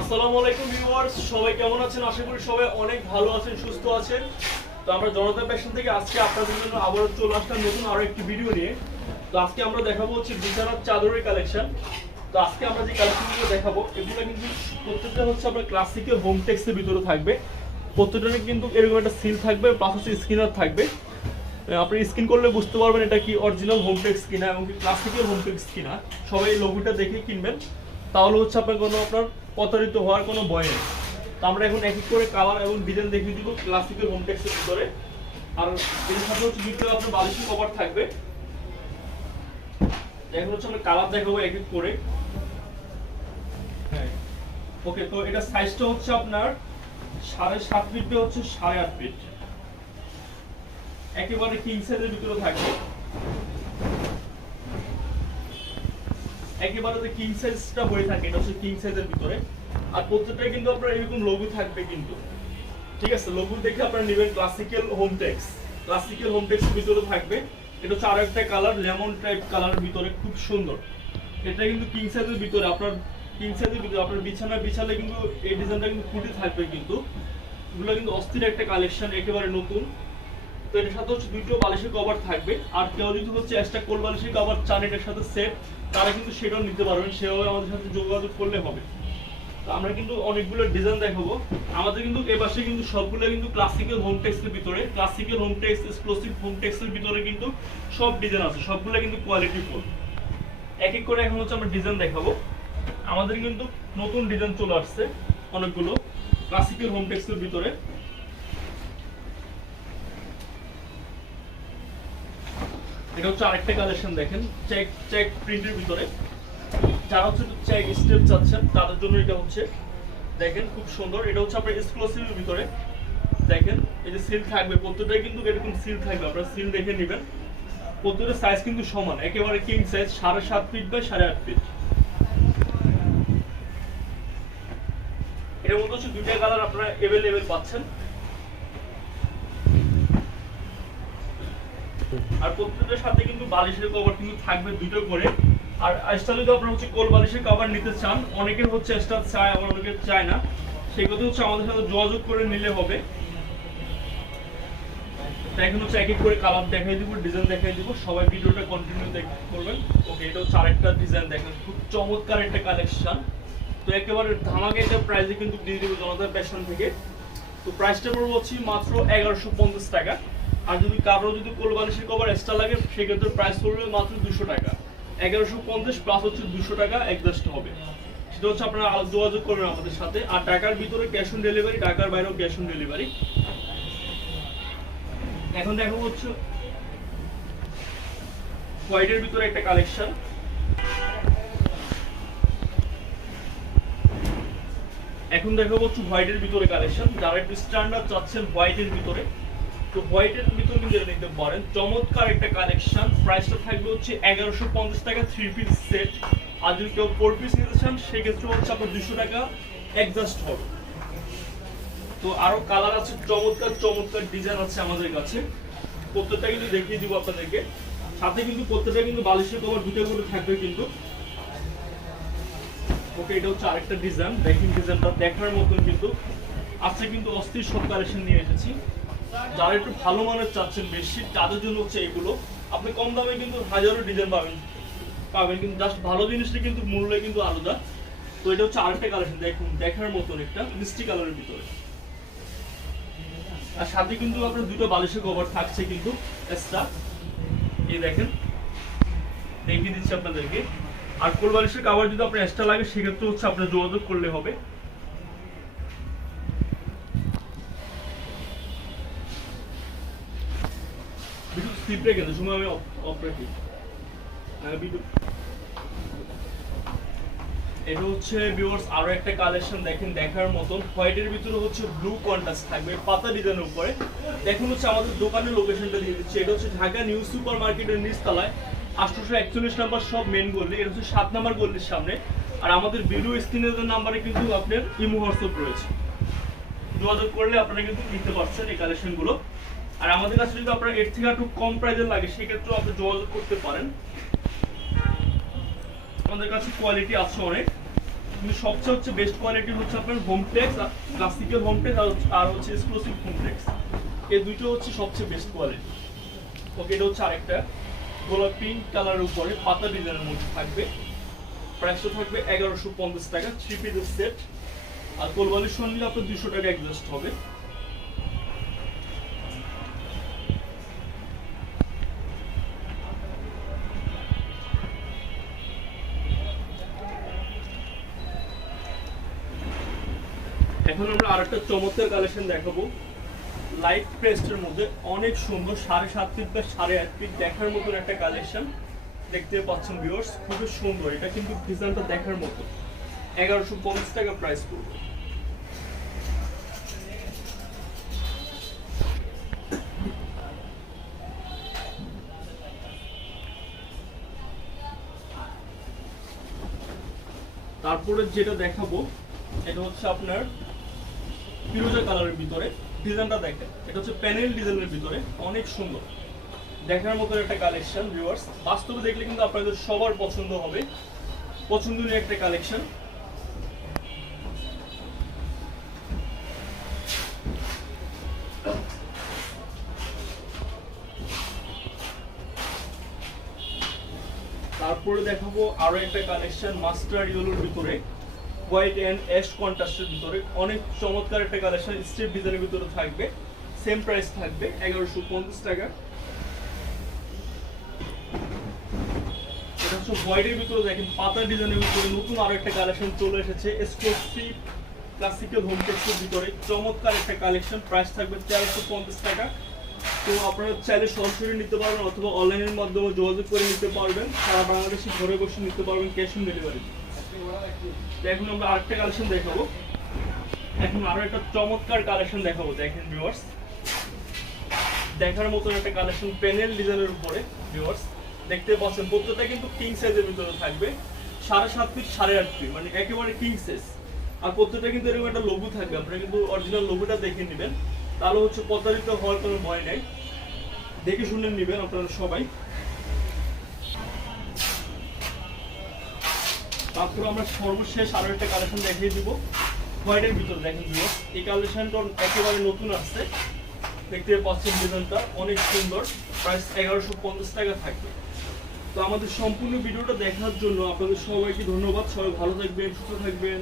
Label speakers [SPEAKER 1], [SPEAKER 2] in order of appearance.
[SPEAKER 1] আসসালামু আলাইকুম ভিউয়ার্স, সবাই কেমন আছেন? আশা করি সবাই অনেক ভালো আছেন, সুস্থ আছেন। তো আমরা জনতা ফ্যাশন থেকে আজকে আপনাদের জন্য আবারও চলে আসলাম নতুন আরও একটি ভিডিও নিয়ে। তো আজকে আমরা দেখাবো হচ্ছে বিছানার চাদরের কালেকশন তো আজকে আমরা যে কালেকশনগুলো দেখাবো, এগুলো কিন্তু প্রত্যেকটা হচ্ছে আপনার ক্লাসিকের হোম টেক্সের ভিতরে থাকবে। প্রত্যেকটা কিন্তু এরকম একটা সিল থাকবে প্লাস হচ্ছে স্ক্রিনার থাকবে। আপনি স্ক্রিন করলে বুঝতে পারবেন এটা কি অরিজিনাল হোম টেক্স কিনা, এবং ক্লাসিক্যাল হোম টেক্স কিনা। সবাই এই দেখে কিনবেন। তাহলে হচ্ছে আপনার কোনো আপনার প্রতারিত হওয়ার কোনো ভয় নেই। তো আমরা এখন এক এক করে কালার এবং ডিজাইন দেখিয়ে দিব ক্লাসিক্যাল হোম টেক্সের ভিতরে। আর এর সাথে হচ্ছে দুটো আপনার বালিশের কভার থাকবে। এখন হচ্ছে আমরা কালার দেখাবো এক এক করে। হ্যাঁ। ওকে তো এটা সাইজটা হচ্ছে আপনার সাড়ে সাত ফিট হচ্ছে সাড়ে আট ফিট একেবারে কিং সাইজের ভিতরে থাকবে। একেবারে যে কিং সাইজটা হয়ে থাকে, এটা হচ্ছে কিং সাইজের ভিতরে। আর প্রত্যেকটা কিন্তু আপনার এরকম লোগো থাকবে কিন্তু। ঠিক আছে? লোগো দেখে আপনারা নেবেন classical home tex classical home টেক্সের ভিতরে থাকবে। এটা হচ্ছে আরও একটা কালার লেমন টাইপ কালারের ভিতরে, খুব সুন্দর। এটা কিন্তু কিং সাইজের ভিতরে, আপনার কিং সাইজের ভিতরে, আপনার বিছানা বিছালে কিন্তু এই ডিজাইনটা কিন্তু ফুটে থাকবে কিন্তু। এগুলো কিন্তু অস্থির একটা কালেকশন একেবারে নতুন। তো এটার সাথে হচ্ছে দুটো বালিশের কভার থাকবে। আর কেউ যদি হচ্ছে এক্সট্রা কোল বালিশের কভার চান এটার সাথে সেট তারা কিন্তু সেটাও নিতে পারবেন। সেভাবে আমাদের সাথে যোগাযোগ করলে হবে। তো আমরা কিন্তু অনেকগুলো ডিজাইন দেখাবো। আমাদের কিন্তু এ পাশে কিন্তু সবগুলো কিন্তু ক্লাসিক্যাল হোম টেক্সের ভিতরে classical home tex exclusive home টেক্সের ভিতরে কিন্তু সব ডিজাইন আছে। সবগুলো কিন্তু কোয়ালিটি ফুল এক এক করে এখন হচ্ছে আমরা ডিজাইন দেখাবো। আমাদের কিন্তু নতুন ডিজাইন চলে আসছে অনেকগুলো ক্লাসিক্যাল হোম টেক্সের ভিতরে। এটা হচ্ছে আরেকটা কালেকশন দেখেন। চেক চেক প্রিন্টের ভিতরে। যারা হচ্ছে চেক স্টেপ চাচ্ছেন, তাদের জন্য এটা হচ্ছে। দেখেন, খুব সুন্দর। এটা হচ্ছে আপনার এক্সক্লুসিভের ভিতরে। দেখেন, এই যে সিল থাকবে, প্রত্যেকটাই কিন্তু এরকম সিল থাকবে। আপনারা সিল দেখে নেবেন। প্রত্যেকটা সাইজ কিন্তু সমান। একেবারে কিং সাইজ সাড়ে সাত ফিট বাই সাড়ে আট ফিট এর মধ্যে হচ্ছে দুইটা কালার আপনারা এভেলেবেল পাচ্ছেন। আর প্রত্যেকটার সাথে কিন্তু বালিশের কভার কিন্তু থাকবে দুটো করে। আর এক্সট্রা যদি আপনারা হচ্ছে কোল বালিশের কভার নিতে চান, অনেকের হচ্ছে এক্সট্রা চায়, আবার অনেকের চায় না। সেগুলো হচ্ছে আমাদের সাথে যোগাযোগ করে নিলে হবে। এখন হচ্ছে এক এক করে কালার দেখাই দিব ডিজাইন দেখাই দিব। সবাই ভিডিওটা কন্টিনিউ দেখ করবেন। ওকে এটা হচ্ছে আরেকটা ডিজাইন দেখেন। খুব চমৎকার একটা কালেকশন তো একেবারে ধামাকে একটা প্রাইসে কিন্তু দিয়ে দিব জনতা ফ্যাশন থেকে। তো প্রাইসটা পড়ব হচ্ছে মাত্র এগারোশো পঞ্চাশ টাকা। আর যদি কারও যদি কোল বালিশের কভার এক্সট্রা লাগে, সেক্ষেত্রে প্রাইস পড়বে মাত্র দুশো টাকা। এগারোশো পঞ্চাশ প্লাস হচ্ছে দুশো টাকা অ্যাডজাস্ট হবে। সেটা হচ্ছে আপনারা যোগাযোগ করবেন আমাদের সাথে। আর টাকার ভিতরে ক্যাশ অন ডেলিভারি টাকার বাইরেও ক্যাশ অন ডেলিভারি এখন দেখো হচ্ছে হোয়াইটের ভিতরে একটা কালেকশন এখন দেখাবো হচ্ছে হোয়াইটের ভিতরে কালেকশন যারা একটু স্ট্যান্ডার্ড চাচ্ছেন হোয়াইটের ভিতরে। তো হোয়াইটের ভিতরে কিন্তু এটা নিতে পারেন। চমৎকার একটা কালেকশন প্রাইসটা থাকবে হচ্ছে এগারোশো পঞ্চাশ টাকা থ্রি পিস সেট আর যদি কেউ ফোর পিস নিতে চান, সেক্ষেত্রে হচ্ছে আপনার দুশো টাকা অ্যাডজাস্ট হবে। তো আরও কালার আছে, চমৎকার চমৎকার ডিজাইন আছে আমাদের কাছে। প্রত্যেকটা কিন্তু দেখিয়ে দিব আপনাদেরকে। সাথে কিন্তু প্রত্যেকটা কিন্তু বালিশের কভার দুটো করে থাকবে কিন্তু। ওকে এটা হচ্ছে আরেকটা ডিজাইন দেখেন ডিজাইনটা দেখার মতন কিন্তু। আজকে কিন্তু অস্থির সব কালেকশন নিয়ে এসেছি। যারা একটু ভালো মানের চাচ্ছেন বেশি, তাদের জন্য হচ্ছে এগুলো। আপনি কম দামে কিন্তু হাজারো ডিজাইন পাবেন পাবেন, কিন্তু জাস্ট ভালো জিনিসটা কিন্তু মূল্য কিন্তু আলাদা। তো এটা হচ্ছে আরেকটা কালেকশন দেখুন, দেখার মতন একটা মিষ্টি কালারের ভিতরে। আর সাথে কিন্তু আপনার দুটো বালিশের কভার থাকছে কিন্তু এক্সট্রা এই দেখেন, দেখিয়ে দিচ্ছি আপনাদেরকে। আর কোল বালিশের কভার যদি আপনার এক্সট্রা লাগে, সেক্ষেত্রে হচ্ছে আপনার যোগাযোগ করলে হবে। স্লিপ রেখে সময় আমি অফ রাখি। এটা হচ্ছে ভিউয়ার্স আরও একটা কালেকশন দেখেন, দেখার মতন। হোয়াইটের ভিতরে হচ্ছে ব্লু কন্ট্রাস্ট থাকবে পাতা ডিজাইনের উপরে। দেখুন হচ্ছে আমাদের দোকানের লোকেশনটা দিয়ে দিচ্ছে। এটা হচ্ছে ঢাকা নিউ সুপার মার্কেটের নিচতলায়। আটশোশো একচল্লিশ নাম্বার সব মেন গল্লি এটা হচ্ছে সাত নাম্বার গল্লির সামনে। আর আমাদের ভিডিও স্ক্রিনের নাম্বারে কিন্তু আপনার ইমো হোয়াটসঅ্যাপ রয়েছে। যোগাযোগ করলে আপনারা কিন্তু নিতে পারছেন এই কালেকশনগুলো আর আমাদের কাছে যদি আপনার এর থেকে একটু কম প্রাইজের লাগে, সেক্ষেত্রেও আপনি যোগাযোগ করতে পারেন। আমাদের কাছে কোয়ালিটি আছে অনেক। কিন্তু সবচেয়ে হচ্ছে বেস্ট কোয়ালিটি হচ্ছে আপনার home tex classical home tex আর হচ্ছে এক্সক্লুসিভ হোম টেক্স এই দুটো হচ্ছে সবচেয়ে বেস্ট কোয়ালিটি ওকে এটা হচ্ছে আরেকটা। গোলাপ পিঙ্ক কালারের উপরে পাতা ডিজাইনের মধ্যে থাকবে। প্রাইসটা থাকবে এগারোশো পঞ্চাশ টাকা থ্রি পিসের সেট আর কোলবালির সঙ্গে আপনার দুশো টাকা অ্যাডজাস্ট হবে। এখন আমরা আরেকটা চমৎকার কালেকশন দেখাবো। লাইট প্রেস্টের মধ্যে অনেক সুন্দর সাড়ে সাত ফিট বা সাড়ে আট ফিট দেখার মতন একটা কালেকশন দেখতে পাচ্ছেন ভিউয়ার্স খুবই সুন্দর। এটা কিন্তু ডিজাইনটা দেখার মতো। এগারোশো পঞ্চাশ টাকা প্রাইস পড়বে। তারপরে যেটা দেখাবো, এটা হচ্ছে আপনার ফিরোজা কালারের ভিতরে ডিজাইনটা দেখেন। এটা হচ্ছে প্যানেল ডিজাইনের ভিতরে, অনেক সুন্দর। দেখার মতো একটা কালেকশন ভিউয়ার্স বাস্তবে দেখলে কিন্তু আপনাদের সবার পছন্দ হবে। পছন্দনীয় একটা কালেকশন তারপরে দেখাবো আরও একটা কালেকশন মাস্টার ইয়েলোর ভিতরে। হোয়াইট অ্যান্ড অ্যাশ কন্ট্রাস্টের ভিতরে অনেক চমৎকার একটা কালেকশন স্টেপ ডিজাইনের ভিতরে থাকবে। সেম প্রাইস থাকবে, এগারোশো পঞ্চাশ টাকা। এটা হচ্ছে হোয়াইটের ভিতরে দেখেন, পাতা ডিজাইনের ভিতরে নতুন আরও একটা কালেকশন চলে এসেছে এক্সক্লুসিভ ক্লাসিক্যাল হোম টেক্সের ভিতরে। চমৎকার একটা কালেকশন প্রাইস থাকবে তেরোশো পঞ্চাশ টাকা। তো আপনারা চাইলে সরাসরি নিতে পারবেন অথবা অনলাইনের মাধ্যমে যোগাযোগ করে নিতে পারবেন। সারা বাংলাদেশে ঘরে বসে নিতে পারবেন ক্যাশ অন ডেলিভারি এখন আমরা আরেকটা কালেকশন দেখাবো। এখন আরও একটা চমৎকার কালেকশন দেখাবো, দেখেন দেখার মতন একটা কালেকশন প্যানেল ডিজাইনের উপরে দেখতে পাচ্ছেন, প্রত্যেকটা কিন্তু কিং সাইজের ভিতরে থাকবে। সাড়ে সাত ফিট সাড়ে আট ফিট মানে একেবারে কিং সাইজ আর প্রত্যেকটা কিন্তু এরকম একটা লোগো থাকবে। আপনারা কিন্তু অরিজিনাল লোগোটা দেখে নেবেন। তাহলে হচ্ছে প্রতারিত হওয়ার কোনো ভয় নাই। দেখে শুনে নেবেন আপনারা সবাই। তারপর আমরা সর্বশেষ আরও একটা কালেকশন দেখিয়ে দিব। হোয়াইটের ভিতর দেখেন দিব এই কালেকশনটা একেবারে নতুন আসছে। দেখতে পাচ্ছেন ডিজাইনটা অনেক সুন্দর। প্রাইস এগারোশো পঞ্চাশ টাকা থাকবে। তো আমাদের সম্পূর্ণ ভিডিওটা দেখার জন্য আপনাদের সবাইকে ধন্যবাদ। সবাই ভালো থাকবেন, সুস্থ থাকবেন।